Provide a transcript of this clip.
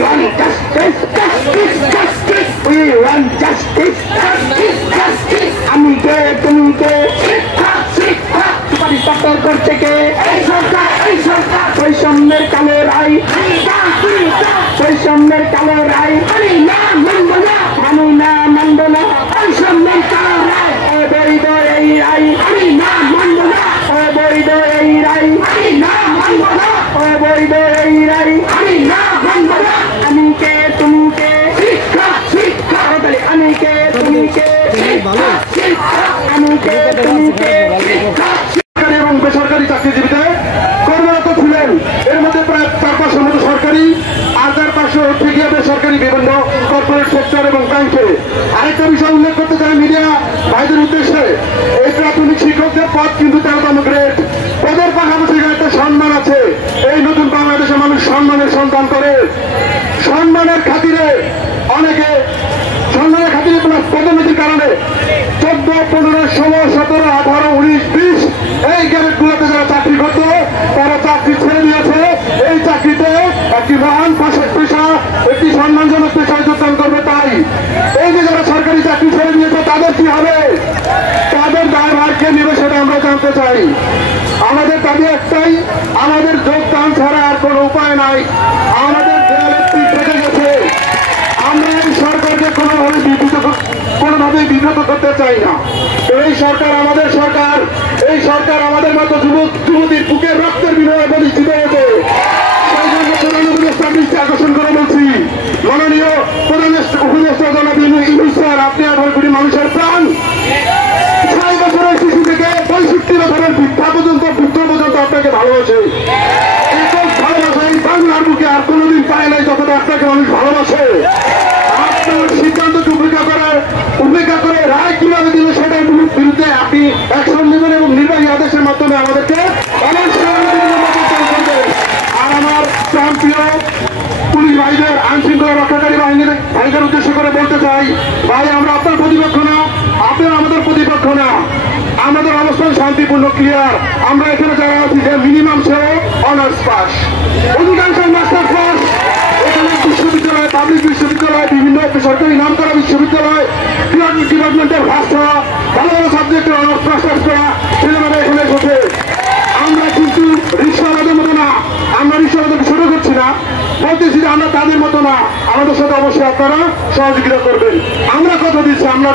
want justice, justice, justice. We want justice, justice, justice. আমি কে তুমি কে শিক্ষা শিক্ষা সুপারিশ দাখিল করছে কে এই সরকার বৈষম্যের কালো রায় বৈষম্যের কালো রায় আমি না মানব না বৈষম্যের কালো রায় অবৈধ এই রায় আমি না মানব না অবৈধ এই রায় আমি না মানব না অবৈধ এই রায় আমি না মানব না আমি কে তুমি কে শিক্ষা শিক্ষা আমি কে তুমি কে আমি কে তুমি কে সরকারি এবং বেসরকারি চাকরিজীবীদের কর্মরত ছিলেন। এর মধ্যে প্রায় 4-500 মতো সরকারি আর 4-500 হচ্ছে গিয়ে বেসরকারি বিভিন্ন কর্পোরেট সেক্টর এবং ব্যাংকে। আরেকটা বিষয় উল্লেখ করতে চাই মিডিয়া ভাইদের উদ্দেশ্যে, এই প্রাথমিক শিক্ষকদের পদ কিন্তু 13তম গ্রেড। পদের পাশাপাশি একটা সম্মান আছে। এই নতুন বাংলাদেশে মানুষ সম্মানের সন্ধান করে, সম্মানের খাতিরে অনেকে সম্মানের খাতিরে প্লাস পদোন্নতির কারণে 14, 15, 16, 17, 18, 19, 20 এই গ্রেডগুলোতে যারা চাকরি করতো তারা চাকরি ছেড়ে দিয়েছে। এই চাকরিতে একটি মহান পেশা, একটি সম্মানজনক পেশায় যোগদান করবে। তাই এই যে যারা সরকারি চাকরি ছেড়ে দিয়েছে তাদের কি হবে, তাদের দায়ভার কে নেবে সেটা আমরা জানতে চাই। আমাদের দাবি একটাই, আমাদের যোগদান ছাড়া আর কোনো উপায় নাই। আমাদের দেয়ালের পিঠ থেকে গেছে। আমরা এই সরকারকে কোনোভাবেই বিব্রত করতে চাই না। এই সরকার আমাদের সরকার, এই সরকার আমাদের মতো যুবক যুবতীর বুকের রক্তের বিনিময়ে প্রতিষ্ঠিত হয়েছে। সেই জন্য প্রধান উপদেষ্টার দৃষ্টি আকর্ষণ করে বলছি, মাননীয় প্রধান উপদেষ্টা জনাব ইউনূস স্যার, আপনি 18 কোটি মানুষের প্রাণ, 6 বছরের শিশু থেকে 65 বছরের বৃদ্ধ পর্যন্ত আপনাকে ভালোবাসে। একক ভালোবাসা এই বাংলার বুকে আর কোনোদিন পায় নাই যতটা আপনাকে মানুষ ভালোবাসে। আপনার সিদ্ধান্তকে উপেক্ষা করে রায় কিভাবে দিল সেটার বিরুদ্ধে আপনি অ্যাকশন নেবেন এবং নির্বাহী আদেশের মাধ্যমে আমাদেরকে আর আমার প্রান্তীয় পুলিশ ভাইদের, আইন শৃঙ্খলা রক্ষাকারী বাহিনীর ভাইদের উদ্দেশ্য করে বলতে চাই, ভাই আমরা আপনার প্রতিপক্ষ না, আপনারা আমাদের প্রতিপক্ষ না। আমাদের অবস্থান শান্তিপূর্ণ, ক্লিয়ার। আমরা এখানে যারা আছি যে মিনিমাম সহ অনার্স পাস, অধিকাংশ মাস্টার পাস। এখানে বিশ্ববিদ্যালয়, পাবলিক বিশ্ববিদ্যালয়, বিভিন্ন সরকারি নাম করা বিশ্ববিদ্যালয়, ডিপার্টমেন্টের ফার্স্ট হওয়া, ভালো ভালো সাবজেক্টের অনার্স মাস্টার্স করা ছেলেমেয়েরা এখানে এসেছে। আমরা কিন্তু রিক্সাওয়ালাদের মতো না, আমরা রিক্সাওয়ালাদেরকে ছোট করছি না, বলতেছি যে আমরা তাদের মতো না। আমাদের সাথে অবশ্যই আপনারা সহযোগিতা করবেন। আমরা কথা দিচ্ছি, আমরা